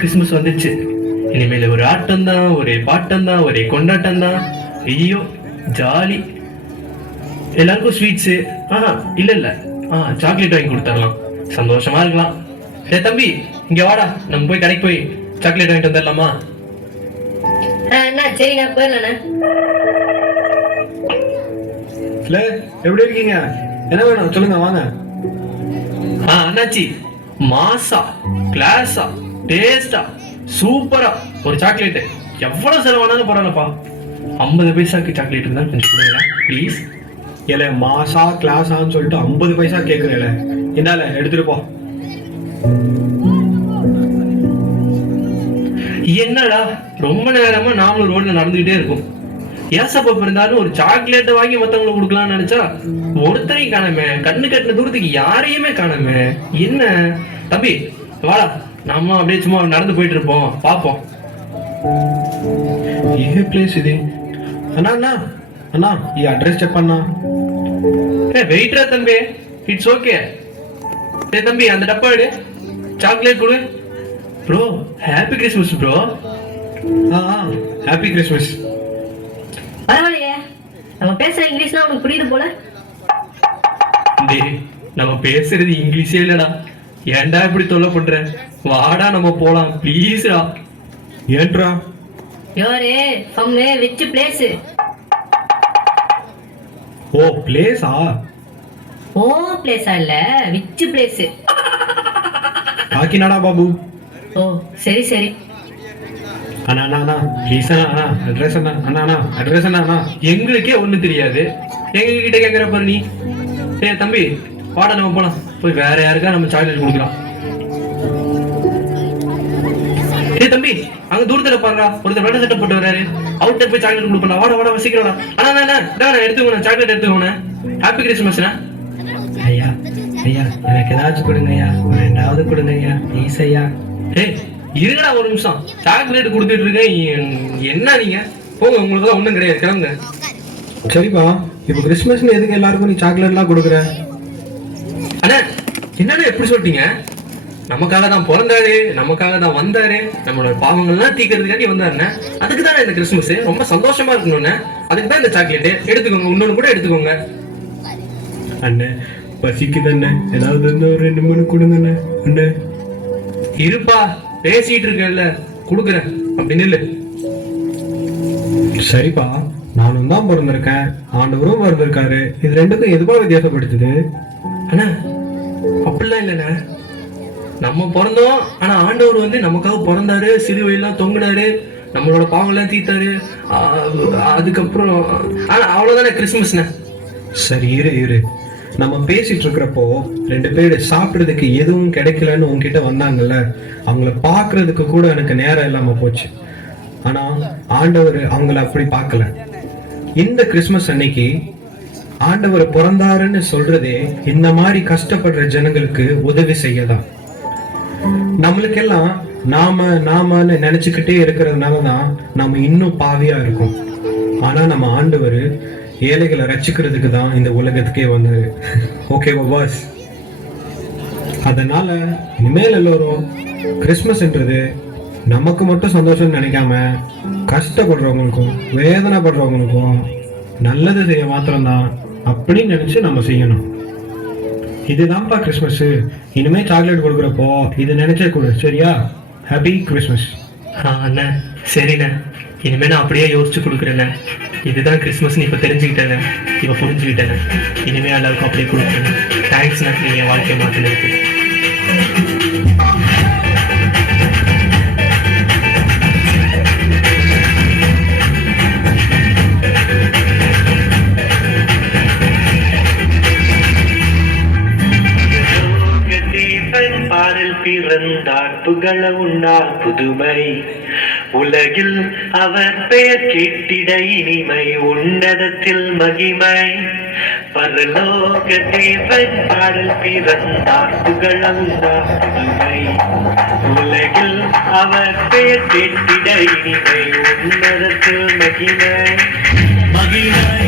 Christmas வந்துச்சு. இனிமேல் ஒரு ஆட்டம் தான், ஒரே பாட்டம் தான், ஒரே கொண்டாட்டம் தான். ஐயோ ஜாலி. எல்லாருக்கும் ஸ்வீட்ஸு, இல்ல இல்ல சாக்லேட் வாங்கி கொடுத்துடலாம், சந்தோஷமா இருக்கலாம். ஏ தம்பி, இங்க வாடா, நம்ம போய் கடைக்கு போய் சாக்லேட் வாங்கிட்டு வந்துடலாமா? சரிண்ணா, போயிடலாண்ணா. எப்படி இருக்கீங்க? என்ன வேணும் சொல்லுங்க, வாங்க. அண்ணாச்சி, மாசா கிளாஸா டேஸ்டா சூப்பரா ஒரு சாக்லேட், எவ்வளவு செலவானாலும் பரவாயில்லப்பா. 50 பைசாக்கு சாக்லேட் இருந்தா கொஞ்சம் கொடுங்க ப்ளீஸ். இல்ல மாசா கிளாஸான்னு சொல்லிட்டு 50 பைசா கேக்குறேன். என்னால எடுத்துட்டு போ. என்னடா ரொம்ப நேரமா நாமளும் ரோட்ல நடந்துகிட்டே இருக்கும். ஏசப்பா இருந்தாலும் ஒரு சாக்லேட் வாங்கி மத்தவங்களுக்கு கொடுக்கலாம்னு நினைச்சா ஒருத்தரையும் காணாமே, கண்ணு கட்டின தூரத்துக்கு யாரையுமே காணாமே. என்ன தம்பி, வாடா, நாம அப்படியே சும்மா நடந்து போயிட்டு இருப்போம், பாப்போம். ఏ ప్లేస్ ఇది? అన్నా అన్నా అన్నా ఈ అడ్రస్ చెప్పన్నా. வெயிட்ரா தம்பி, இட்ஸ் ஓகே. தம்பி அந்த டப்பா எடு, சாக்லேட் கொடு. Bro happy Christmas bro. Happy Christmas. பரவாயில்லையே, நம்ம பேசுற இங்கிலீஷ்லாம் உனக்கு புரியுது போல. நம்ம பேசுறது இங்கிலீஷே இல்லடா, ஏன்டா இப்படி தொல்லை பண்ற? வாடா நம்ம போலாம் ப்ளீஸ்டா. ஏன்ட்ரா? You're from which place? ஓ பிளேஸா? ஓ பிளேஸா இல்ல, which place? காக்கிநாடா பாபு. ஓ சரி சரி. அண்ணா அண்ணா அண்ணா ப்ளீஸ் அண்ணா, அட்ரஸ் அண்ணா. அண்ணா அண்ணா அட்ரஸ் அண்ணா. அண்ணா எங்களுக்கே ஒண்ணு தெரியாது, எங்க கிட்ட கேக்குற பாரு நீ. தம்பி வாடா நம்ம போலாம், போய் வேற யாருக்கா நம்ம சாக்லேட் கொடுக்கலாம். தம்பி அங்க தூரத்துல பாருடா, ஒருத்தர் வெள்ள சட்டை போட்டு வராரு, அவர்கிட்ட போய் சாக்லேட் கொடுப்பா. வாடா வாடா சீக்கிரம் வாடா. அண்ணா எடுத்துக்கோண்ணா, சாக்லேட் எடுத்துக்கோண்ணா. ஹாப்பி கிறிஸ்மஸ்ண்ணா. ஐயா ஐயா எனக்கு ஏதாச்சும் கொடுங்க ஐயா, ஒரு 2வது கொடுங்க ஐயா ப்ளீஸ் ஐயா. இருங்கடா ஒரு நிமிஷம், சாக்லேட் கொடுத்துட்டு இருக்கேன். என்ன நீங்க போங்க, உங்களுக்கு தான் ஒண்ணும் கிடையாது, கிளம்புங்க. சரிப்பா, இப்ப கிறிஸ்மஸ்னு எதுக்கு எல்லாருக்கும் நீ சாக்லேட்லாம் கொடுக்குற? அண்ணா என்னடா எப்படி சொல்லிட்டீங்க? நமக்காக தான் பிறந்தாரு, நமக்காக தான் வந்தாரு, நம்மளோட பாவங்கள்லாம் தீக்கிறதுக்காண்டி வந்தாருண்ணே. அதுக்கு தானே இந்த கிறிஸ்மஸ், ரொம்ப சந்தோஷமா இருக்கணும்னு. அதுக்கு தான் இந்த சாக்லேட் எடுத்துக்கோங்க, இன்னொன்னு கூட எடுத்துக்கோங்க. அண்ணே பசிக்குது அண்ணே, ஏதாவது ஒரு 2 3 கொடுங்க அண்ணே. இருப்பா, பேசிட்டு இருக்கேன்ல, கொடுக்குறேன் அப்படின்னு இல்ல. சரிப்பா, நானும் தான் பிறந்திருக்கேன், ஆண்டவரும் பிறந்திருக்காரு, இது ரெண்டுக்கும் எதுவா வித்தியாசப்படுத்துது? அண்ணா அப்படிலாம் இல்லைண்ணே, நம்ம பிறந்தோம், ஆனா ஆண்டவர் வந்து நமக்காக பிறந்தாரு, சிலுவையெல்லாம் தொங்குனாரு, நம்மளோட பாவங்கள்லாம் தீத்தாரு. அதுக்கப்புறம் அவ்வளவுதானே கிறிஸ்மஸ்ண்ணே. சரி இரு இரு, நம்ம பேசிட்டு இருக்கிறப்போ 2 பேர் சாப்பிட்றதுக்கு எதுவும் கிடைக்கலன்னு உங்ககிட்ட வந்தாங்கல்ல, அவங்கள பாக்குறதுக்கு கூட எனக்கு நேரம் இல்லாம போச்சு. ஆனா ஆண்டவர் அவங்கள அப்படி பார்க்கல. இந்த கிறிஸ்மஸ் அன்னைக்கு ஆண்டவர் பிறந்தாருன்னு சொல்றதே இந்த மாதிரி கஷ்டப்படுற ஜனங்களுக்கு உதவி செய்யதான். நம்மளுக்கெல்லாம் நாமன்னு நினைச்சுக்கிட்டே இருக்கிறதுனாலதான் நம்ம இன்னும் பாவியா இருக்கோம். ஆனா நம்ம ஆண்டவர் ஏழைகளை ரட்சிக்கிறதுக்கு தான் இந்த உலகத்துக்கே வந்தாரு. ஓகேவா பாஸ்? அதனால இனிமேல் எல்லோரும் கிறிஸ்மஸ்ன்றது நமக்கு மட்டும் சந்தோஷம் நினைக்காம கஷ்டப்படுறவங்களுக்கும் வேதனைப்படுறவங்களுக்கும் நல்லது செய்ய மாத்திரம்தான் அப்படின்னு நினைச்சு நம்ம செய்யணும். இதுதான்ப்பா கிறிஸ்மஸ். இனிமே சாக்லேட் கொடுக்குறப்போ இது நினைச்சே கொடு, சரியா? Happy Christmas. அண்ணா சரிண்ணே, இனிமே நான் அப்படியே யோசிச்சு கொடுக்குறேண்ணே. இதுதான் கிறிஸ்மஸ் இப்ப தெரிஞ்சுக்கிட்டேன், இப்ப புரிஞ்சுக்கிட்டேன். இனிமே எல்லாருக்கும் அப்படியே கொடுக்குறேன். தேங்க்ஸ்ண்ணா, நீங்க என் வாழ்க்கையை மாத்தினதுக்கு. பிறந்தார் புகழ உண்ணார் புதுமை, உலகில் அவர் பெயர் கேட்டிட இனிமை, உன்னதத்தில் மகிமை. பரலோக தேவன் பாடல் பிறந்தார் புகழ உண்ணார் புதுமை, உலகில் அவர் பெயர் கேட்டிட இனிமை, உன்னதத்தில் மகிமை மகிமை.